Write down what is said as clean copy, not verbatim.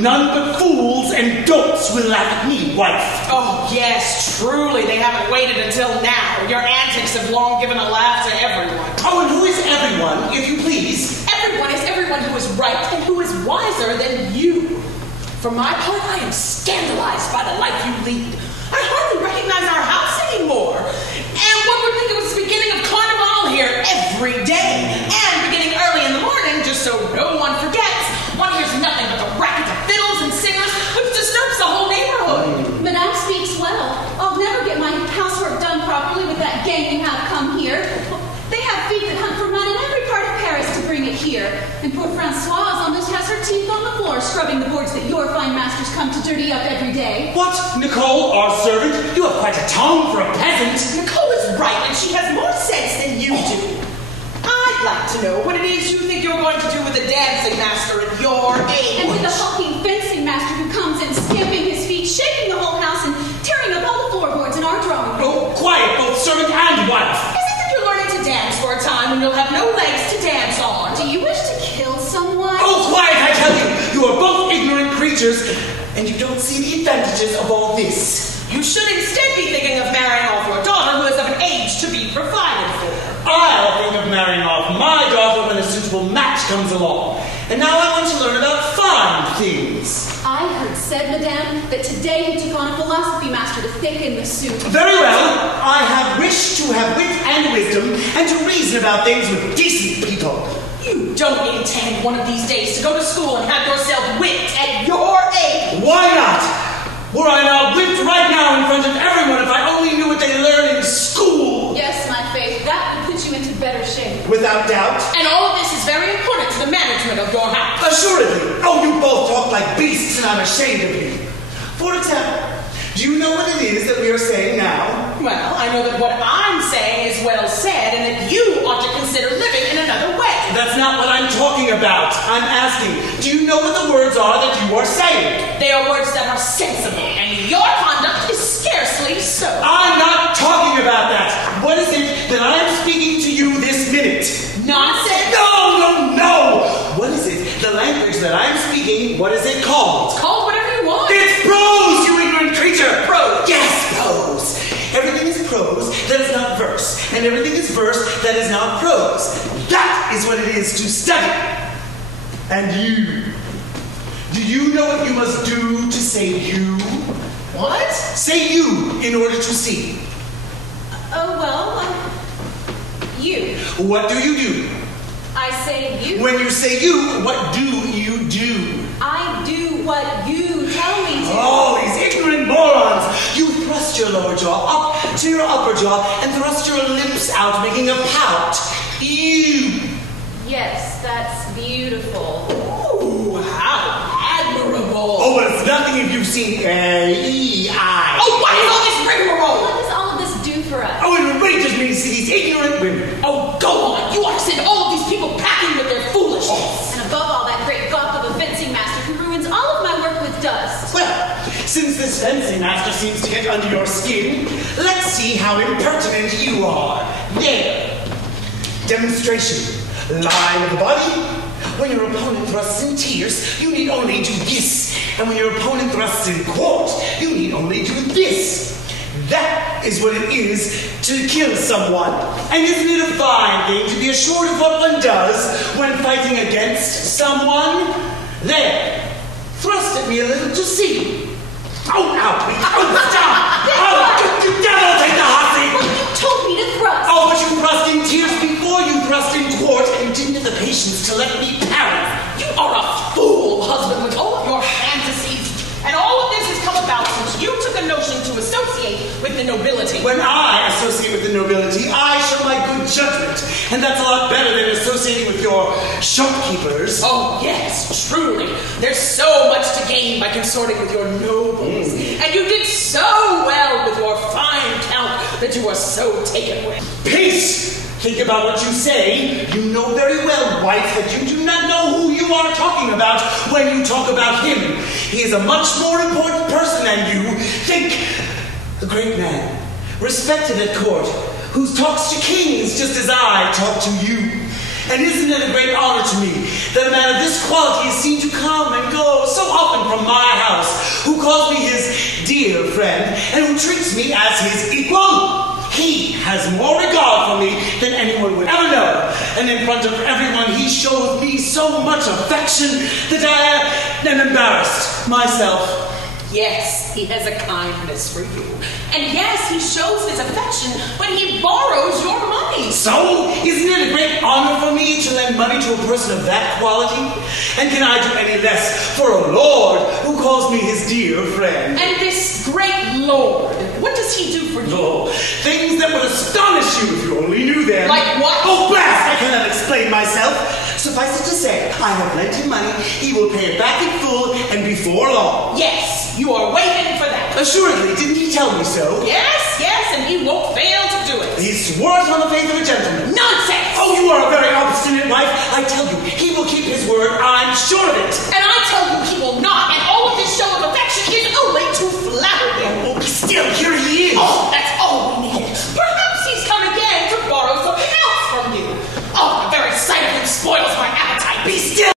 None but fools and dolts will laugh at me, wife. Oh, yes, truly, they haven't waited until now. Your antics have long given a laugh to everyone. Oh, and who is everyone, if you please? Everyone is everyone who is right and who is wiser than you. For my part, I am scandalized by the life you lead. I hardly recognize our house anymore. And one would think it was the beginning of Carnival here every day. And beginning early in the morning, just so no one forgets. One hears nothing but the racket of fiddles and singers, which disturbs the whole neighborhood. Madame speaks well. I'll never get my housework done properly with that gang you have come here. They have feet that hunt for mud in every part of Paris to bring it here. And poor Françoise almost has her teeth on the floor scrubbing the boards that your fine masters come to dirty up every day. What? Nicole, our servant? You have quite a tongue for a peasant. Nicole is right, and she has more sense than you do. I'd like to know what it is you think you're going to do with a dancing master at your age. And with a hulking fencing master who comes in stamping his feet, shaking the whole house, and tearing up all the floorboards in our drawing room. Oh, quiet, both servant and wife. Learning to dance for a time when you'll have no legs to dance on. Do you wish to kill someone? Oh, quiet, I tell you! You are both ignorant creatures, and you don't see the advantages of all this. You should instead be thinking of marrying off your daughter who is of an age to be provided for. I'll think of marrying off my daughter when a suitable match comes along. And now I want to learn about fine things. I heard said, madame, that today you took on a philosophy master to thicken the soup. Very well. I have wished to have wit and wisdom and to reason about things with decent people. You don't intend one of these days to go to school and have yourself whipped at your age. Why not? Were I not whipped right now in front of everyone if I only knew what they learn in school? Yes, my faith, that would put you into better shape. Without doubt. And all of this is very important to the management of your house. Assuredly. Oh, you both talk like beasts and I'm ashamed of you. For example, do you know what it is that we are saying now? Well, I know that what I'm saying is well said and that you ought to consider living in another way. That's not what I'm talking about. I'm asking, do you know what the words are that you are saying? They are words that are sensible, and your conduct is scarcely so. I'm not talking about that. What is it that I'm speaking to you this minute? Nonsense. No. What is it? The language that I'm speaking, what is it called? It's called whatever you want. It's prose, you ignorant creature. Prose. Yes, prose. Everything is prose that is not verse, and everything is verse that is not prose. That is what it is to study. And you, do you know what you must do to say you? What? Say you in order to see. Oh, well, you. What do you do? I say you. When you say you, what do you do? I do what you tell me to. Oh, these ignorant morons! You thrust your lower jaw up to your upper jaw and thrust your lips out, making a pout. You. Yes, that's beautiful. Ooh, how admirable. Oh, but it's nothing if you've seen A-E-I. Oh, what is all this rigmarole? What does all of this do for us? Oh, it enrages me to see these ignorant women. Oh, go on. You ought to send all of these people packing with their foolishness. And above all, that great gawk of a fencing master who ruins all of my work with dust. Well, since this fencing master seems to get under your skin, let's see how impertinent you are. There. Demonstration. Line of the body. When your opponent thrusts in tierce, you need only do this. And when your opponent thrusts in quart, you need only do this. That is what it is to kill someone. And isn't it a fine thing to be assured of what one does when fighting against someone? There. Thrust at me a little to see. Oh, out, please. Oh, stop. Oh, you devil, take the hot seat. Well, you told me to thrust. Oh, but you thrust in tears before you thrust in quart and didn't have the patience to let me parry. You are a fool, husband, with all of your fantasies. And all of this has come about since you took a notion to associate with the nobility. When I associate with the nobility, I show my good judgment. And that's a lot better than associating with your shopkeepers. Oh, yes, truly. There's so much to gain by consorting with your nobles. And you did so well with your fine count that you were so taken with. Peace! Think about what you say. You know very well, wife, that you do not know who you are talking about when you talk about him. He is a much more important person than you. Think, a great man, respected at court, who talks to kings just as I talk to you. And isn't it a great honor to me that a man of this quality is seen to come and go so often from my house, who calls me his dear friend, and who treats me as his equal. He has more regard for me than anyone would ever know. And in front of everyone, he shows me so much affection that I am embarrassed myself. Yes, he has a kindness for you. And yes, he shows his affection when he borrows your money. So, isn't it a great honor for me to lend money to a person of that quality? And can I do any less for a lord who calls me his dear friend? And this great lord, what does he do for you? Oh, things that would astonish you if you only knew them. Like what? Oh, blast! I cannot explain myself. Suffice it to say, I have lent him money. He will pay it back in full and before long. Yes, you are waiting for that. Assuredly, didn't he tell me so? Yes, and he won't fail to do it. He swore it on the faith of a gentleman. Nonsense! Oh, you are a very obstinate wife. I tell you, he will keep his word. I'm sure of it.